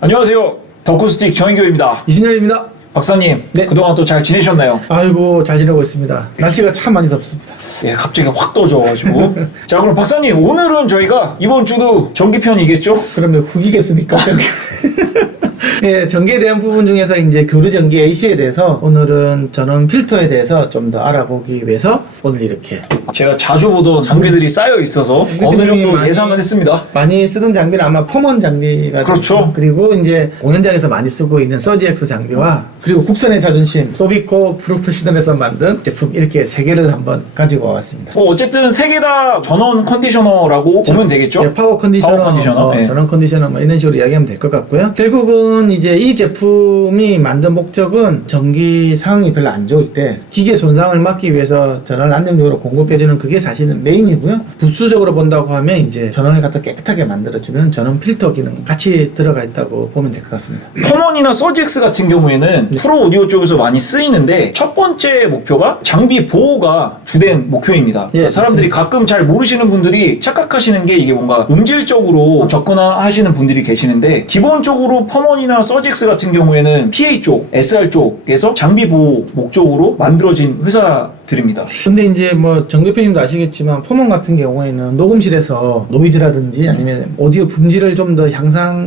안녕하세요. 덕후스틱 정인교입니다. 이진열입니다. 박사님, 네. 그동안 또 잘 지내셨나요? 아이고 잘 지내고 있습니다. 날씨가 참 많이 덥습니다. 예, 갑자기 확 떠져가지고. 자, 그럼 박사님, 오늘은 저희가 이번 주도 전기편이겠죠? 그러면 후기겠습니까? 예, 전기에 대한 부분 중에서 이제 교류 전기 AC에 대해서 오늘은 전원 필터에 대해서 좀 더 알아보기 위해서 오늘 이렇게 제가 자주 보던 장비들이 쌓여 있어서 어느 정도 예상은 했습니다. 많이 쓰던 장비는 아마 포먼 장비가 그렇죠. 되죠. 그리고 이제 공연장에서 많이 쓰고 있는 서지엑스 장비와 그리고 국산의 자존심 소비코 프로페셔널에서 만든 제품 이렇게 세 개를 한번 가지고 왔습니다. 어쨌든 세 개 다 전원 컨디셔너라고 보면 되겠죠? 예, 파워 컨디셔너, 네. 전원 컨디셔너 뭐 이런 식으로 이야기하면 될 것 같고요. 결국은 이제 이 제품이 만든 목적은 전기 상황이 별로 안 좋을 때 기계 손상을 막기 위해서 전원을 안정적으로 공급해주는 그게 사실은 메인이고요. 부수적으로 본다고 하면 이제 전원을 갖다 깨끗하게 만들어주는 전원 필터 기능 같이 들어가 있다고 보면 될 것 같습니다. 커먼이나 서지엑스 같은 경우에는 프로 오디오 쪽에서 많이 쓰이는데 첫 번째 목표가 장비 보호가 주된 목표입니다. 예, 사람들이 맞습니다. 가끔 잘 모르시는 분들이 착각하시는 게 이게 뭔가 음질적으로 접근하시는 분들이 계시는데 기본적으로 커먼이나 서지엑스 같은 경우에는 PA 쪽, SR 쪽에서 장비 보호 목적으로 만들어진 회사들입니다. 근데 이제 뭐 정대표님도 아시겠지만 포먼 같은 경우에는 녹음실에서 노이즈라든지 아니면 오디오 품질을 좀 더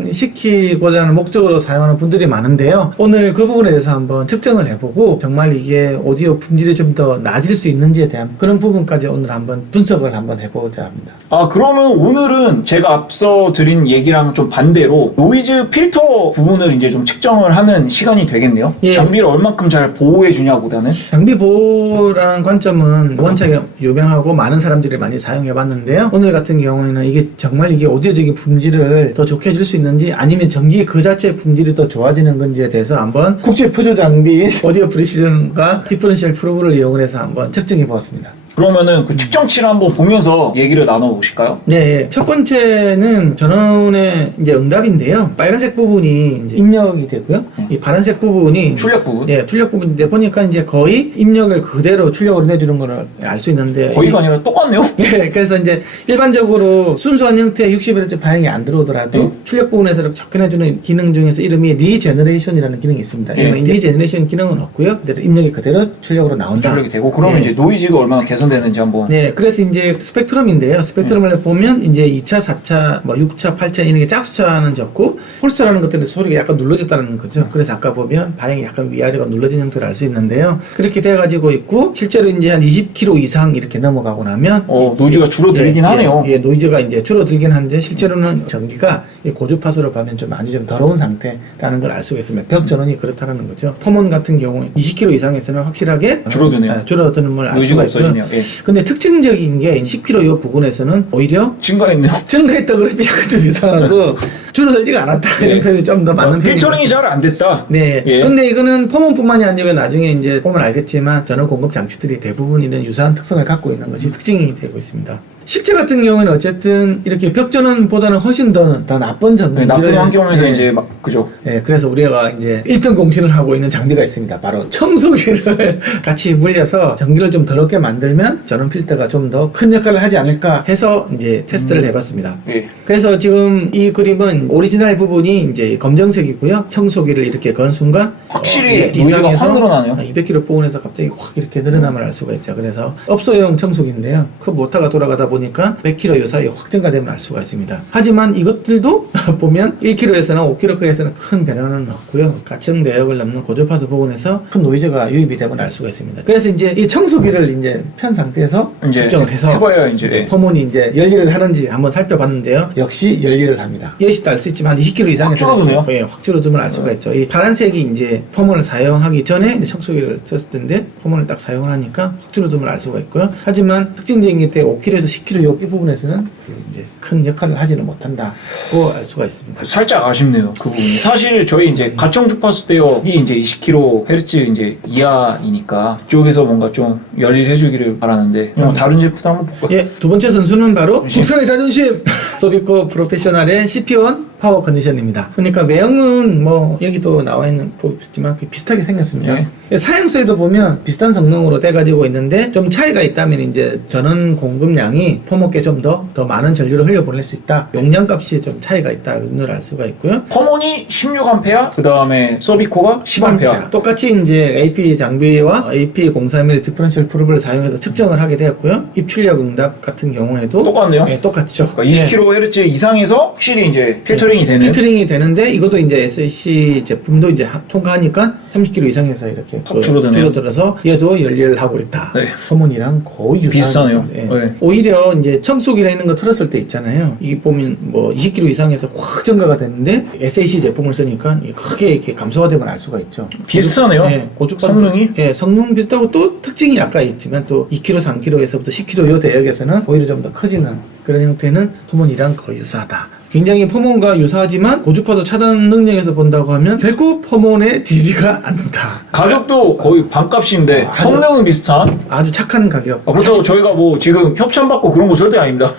향상시키고자 하는 목적으로 사용하는 분들이 많은데요. 오늘 그 부분에 대해서 한번 측정을 해보고 정말 이게 오디오 품질이 좀 더 나아질 수 있는지에 대한 그런 부분까지 오늘 한번 분석을 한번 해보자 합니다. 아, 그러면 오늘은 제가 앞서 드린 얘기랑 좀 반대로 노이즈 필터 부분을 이제 좀 측정을 하는 시간이 되겠네요. 예. 장비를 얼만큼 잘 보호해 주냐보다는. 장비 보호라는 관점은 원체 유명하고 많은 사람들이 많이 사용해 봤는데요. 오늘 같은 경우에는 이게 정말 이게 오디오적인 품질을 더 좋게 해줄 수 있는지 아니면 전기 그 자체의 품질이 더 좋아지는 건지에 대해서 한번 국제 표준 장비 오디오 프리시전과 디퍼런셜 프로브를 이용을 해서 한번 측정해 보았습니다. 그러면은 그 측정치를 한번 보면서 얘기를 나눠보실까요? 네, 첫 번째는 전원의 이제 응답인데요. 빨간색 부분이 이제 입력이 되고요. 이 파란색 부분이 출력 부분? 예, 출력 부분인데 보니까 이제 거의 입력을 그대로 출력으로 내주는 걸 알 수 있는데 거의가 아니라 똑같네요? 네, 그래서 이제 일반적으로 순수한 형태의 60Hz 반영이 안 들어오더라도 출력 부분에서 이렇게 접근해주는 기능 중에서 이름이 리제너레이션이라는 기능이 있습니다. 예. 리제너레이션 기능은 없고요. 그대로 입력이 그대로 출력으로 나온다. 출력이 되고 그러면 네. 이제 노이즈가 얼마나 개선되는지 한번. 네, 그래서 이제 스펙트럼인데요. 스펙트럼을 보면 이제 2차, 4차, 뭐 6차, 8차 이런 게 짝수차는 적고 홀수라는 것들은 소리가 약간 눌러졌다는 거죠. 그래서 아까 보면 반영이 약간 위아래가 눌러진 형태를 알 수 있는데요. 그렇게 돼가지고 있고 실제로 이제 한 20km 이상 이렇게 넘어가고 나면 노이즈가 줄어들긴 하네요. 예, 노이즈가 이제 줄어들긴 한데 실제로는 전기가 고주파수로 가면 좀 많이 좀 더러운 상태라는 걸 알 수가 있습니다. 벽 전원이 그렇다는 거죠. 포먼 같은 경우에 20km 이상에서는 확실하게 줄어드네요. 줄어드는 걸 알 노이즈가 수가 있고요. 없어지네요. 예. 근데 특징적인 게 10km 이 부분에서는 오히려 증가했네요. 증가했다 그러면 약간 좀 이상하고 줄어들지가 않았다 이런 예. 표현이 좀 더 맞는 표현이 필터링이 잘 안 됐다. 네. 예. 근데 이거는 포먼뿐만이 아니고 나중에 이제 보면 알겠지만 전원 공급 장치들이 대부분 이런 유사한 특성을 갖고 있는 것이 특징이 되고 있습니다. 실제 같은 경우에는 어쨌든 이렇게 벽전원보다는 훨씬 더 나쁜 전기. 나쁜 환경에서 예. 이제 그죠. 예, 그래서 우리가 이제 1등 공신을 하고 있는 장비가 있습니다. 바로 청소기를 같이 물려서 전기를 좀 더럽게 만들면 전원 필터가 좀 더 큰 역할을 하지 않을까 해서 이제 테스트를 해봤습니다. 예. 그래서 지금 이 그림은 오리지널 부분이 이제 검정색이고요. 청소기를 이렇게 거는 순간 확실히 노이즈가 확 늘어나네요. 200km 부근에서 갑자기 확 이렇게 늘어남을 알 수가 있죠. 그래서 업소용 청소기인데요. 그 모터가 돌아가다 보니까 100km 요 사이에 확 증가됨을 알 수가 있습니다. 하지만 이것들도 보면 1km에서나 5km에서는 큰 변화는 없고요. 가층 내역을 넘는 고주파수 부분에서 큰 노이즈가 유입이 됨을 알 수가 있습니다. 그래서 이제 이 청소기를 이제 편 상태에서 이제 측정을 해서 해봐야 이제 포문이 이제 열일을 하는지 한번 살펴봤는데요. 역시 열일을 합니다. 이것이 알 수 있지만 한 20km 이상에서 줄어드네요. 예, 확 줄어듦을 알 수가 있죠. 이 파란색이 이제 포문을 사용하기 전에 이제 청소기를 썼을 텐데 포문을 딱 사용을 하니까 확 줄어듦을 알 수가 있고요. 하지만 특징적인 게 5km에서 10km 이 부분에서는 이제 큰 역할을 하지는 못한다고 알 수가 있습니다. 살짝 아쉽네요. 그 부분이. 사실 저희 이제 가청 주파수 대역이 이제 20kHz 이제 이하이니까 이쪽에서 뭔가 좀 열일해 주기를 바라는데 다른 제품도 한번 볼까요? 예, 두 번째 선수는 바로 국산의 자존심 소비코 프로페셔널의 CP1 파워 컨디션입니다. 그러니까 외형은 뭐 여기도 나와 있는 보시지만 비슷하게 생겼습니다. 네. 사양서에도 보면 비슷한 성능으로 떼가지고 있는데 좀 차이가 있다면 이제 전원 공급량이 포모께 좀 더 많은 전류를 흘려보낼 수 있다. 용량값이 좀 차이가 있다. 이걸 알 수가 있고요. 퍼먼이 16A, 그 다음에 서비코가 10A. 똑같이 이제 AP 장비와 AP031 디퍼런셜 프로브를 사용해서 측정을 하게 되었고요. 입출력 응답 같은 경우에도 똑같네요. 네, 똑같죠. 그러니까 20kHz 이상에서 확실히 이제 필터링이 되는. 필터링이 되는데 이것도 이제 SAC 제품도 이제 통과하니까 30km 이상에서 이렇게 확 줄어드네요. 줄어들어서 얘도 연리를 하고 있다. 네. 퍼먼이랑 거의 유사한 비슷하네요. 예. 네. 오히려 이제 청소기라 있는 거 틀었을 때 있잖아요. 이게 보면 뭐 20km 이상에서 확 증가가 되는데 SAC 제품을 쓰니까 크게 이렇게 감소가 되면 알 수가 있죠. 비슷하네요. 고주파도 성능이? 예, 성능 비슷하고 또 특징이 약간 있지만 또 2km, 3km에서부터 10km 요 대역에서는 오히려 좀 더 커지는 그런 형태는 포몬이랑 거의 유사하다. 굉장히 포몬과 유사하지만 고주파도 차단 능력에서 본다고 하면 결국 포몬에 뒤지가 않는다. 가격도 거의 반값인데 아주- 성능은 비슷한. 아주 착한 가격. 그렇다고 저희가 뭐 지금 협찬받고 그런 거 절대 아닙니다.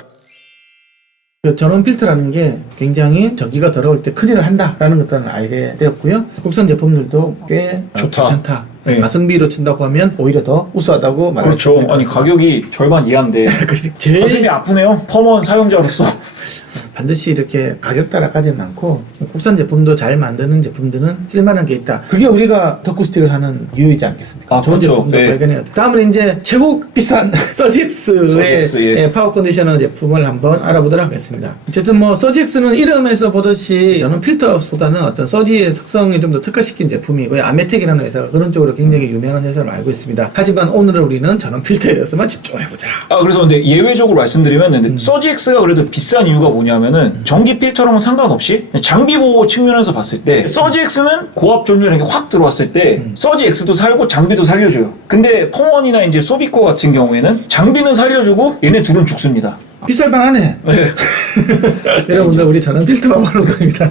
그 전원 필터라는 게 굉장히 전기가 들어올 때 큰일을 한다라는 것들은 알게 되었고요. 국산 제품들도 꽤 좋다. 괜찮다. 네. 가성비로 친다고 하면 오히려 더 우수하다고 말할 수 있을 그렇죠. 것 아니 같습니다. 가격이 절반 이하인데 제일 가슴이 아프네요. 퍼먼 사용자로서. 반드시 이렇게 가격 따라가지는 않고 국산 제품도 잘 만드는 제품들은 쓸만한 게 있다. 그게 우리가 덕후스틱을 하는 이유이지 않겠습니까? 아, 좋은 그렇죠. 제품도 네. 발견해야 돼. 다음은 이제 최고 비싼 서지엑스의 서지엑스, 예. 파워 컨디셔너 제품을 한번 알아보도록 하겠습니다. 어쨌든 뭐 서지엑스는 이름에서 보듯이 저는 필터보다는 어떤 서지의 특성을 좀 더 특화시킨 제품이고요. 아메텍이라는 회사가 그런 쪽으로 굉장히 유명한 회사로 알고 있습니다. 하지만 오늘은 우리는 전원 필터에 대해서만 집중해보자. 그래서 근데 예외적으로 말씀드리면 근데 서지엑스가 그래도 비싼 이유가 뭐냐면은 전기 필터랑은 상관없이 장비 보호 측면에서 봤을 때 서지엑스는 고압 전류량이 확 들어왔을 때 서지엑스도 살고 장비도 살려줘요. 근데 퍼먼이나 이제 소비코 같은 경우에는 장비는 살려주고 얘네 둘은 죽습니다. 비쌀만 하네. 네. 여러분들 우리 전원 필터만 보는 겁니다.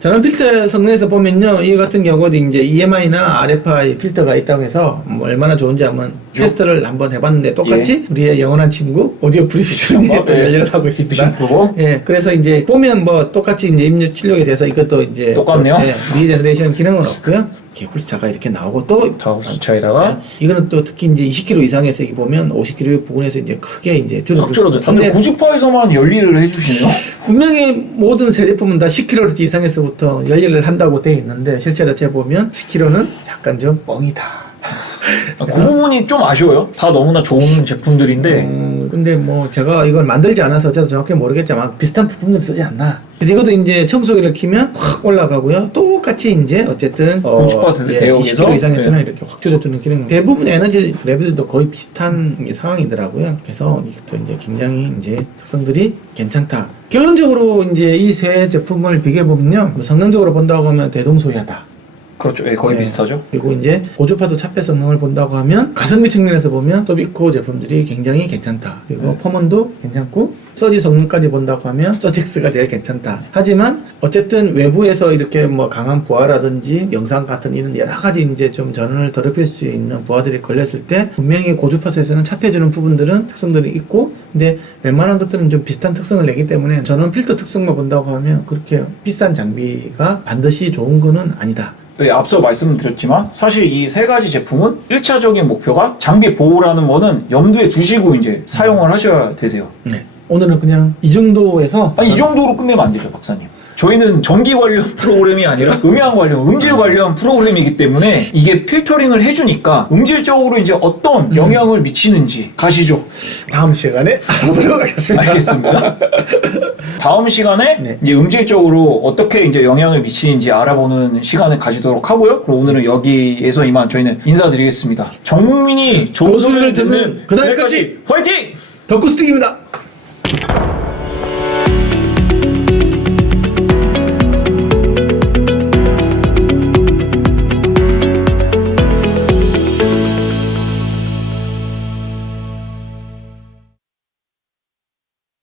전원 필터 성능에서 보면요, 이 같은 경우도 이제 EMI나 RFI 필터가 있다고 해서 뭐 얼마나 좋은지 한번 테스트를 한번 해봤는데 똑같이 우리의 영원한 친구 오디오 프리시전이 또 연결을 하고 있습니다. 프로. 예, 그래서 이제 보면 뭐 똑같이 이제 입력 출력에 대해서 이것도 이제 똑같네요. 리제너레이션 기능은 없고요. 이렇게 홀수차가 이렇게 나오고 또 다우스 차에다가 이거는 또 특히 이제 20km 이상에서 이게 보면 50km 부근에서 이제 크게 이제 확 줄어든. 근데 근데 고주파에서만 연리를 해주시네요. 분명히 모든 새 제품은 다 10km 이상에서부터 연리를 한다고 되어 있는데 실제로 재보면 10km는 약간 좀 뻥이다. 그 부분이 좀 아쉬워요. 다 너무나 좋은 제품들인데 근데 뭐 제가 이걸 만들지 않아서 저도 정확히 모르겠지만 비슷한 부품들을 쓰지 않나. 그래서 이것도 이제 청소기를 키면 확 올라가고요. 똑같이 이제 어쨌든 90% 대역에서 20km 이상에서는 이렇게 확 줄여주는 기능. 대부분 에너지 레벨도 거의 비슷한 상황이더라고요. 그래서 이것도 이제 굉장히 이제 특성들이 괜찮다. 결론적으로 이제 이 세 제품을 비교해 보면요, 성능적으로 본다고 하면 대동소이하다. 그렇죠. 예, 거의 네. 비슷하죠. 그리고 이제 고주파도 차폐 성능을 본다고 하면 가성비 측면에서 보면 소비코 제품들이 굉장히 괜찮다. 그리고 퍼먼도 괜찮고 서지 성능까지 본다고 하면 서직스가 제일 괜찮다. 하지만 어쨌든 외부에서 이렇게 뭐 강한 부하라든지 영상 같은 이런 여러 가지 이제 좀 전원을 더럽힐 수 있는 부하들이 걸렸을 때 분명히 고주파에서는 차폐해주는 부분들은 특성들이 있고, 근데 웬만한 것들은 좀 비슷한 특성을 내기 때문에 전원 필터 특성만 본다고 하면 그렇게 비싼 장비가 반드시 좋은 거는 아니다. 네, 앞서 말씀드렸지만 사실 이 세 가지 제품은 1차적인 목표가 장비 보호라는 거는 염두에 두시고 이제 사용을 하셔야 되세요. 네. 오늘은 그냥 이 정도에서 아니 이 정도로 끝내면 안 되죠, 박사님. 저희는 전기 관련 프로그램이 아니라 음향 관련, 음질 관련 프로그램이기 때문에 이게 필터링을 해주니까 음질적으로 이제 어떤 영향을 미치는지 가시죠. 다음 시간에 알아보도록 하겠습니다. 알겠습니다. 다음 시간에 네. 이제 음질적으로 어떻게 이제 영향을 미치는지 알아보는 시간을 가지도록 하고요. 그럼 오늘은 여기에서 이만 저희는 인사드리겠습니다. 전 국민이 좋은 소리를 듣는 그날까지 화이팅! 덕후스틱입니다.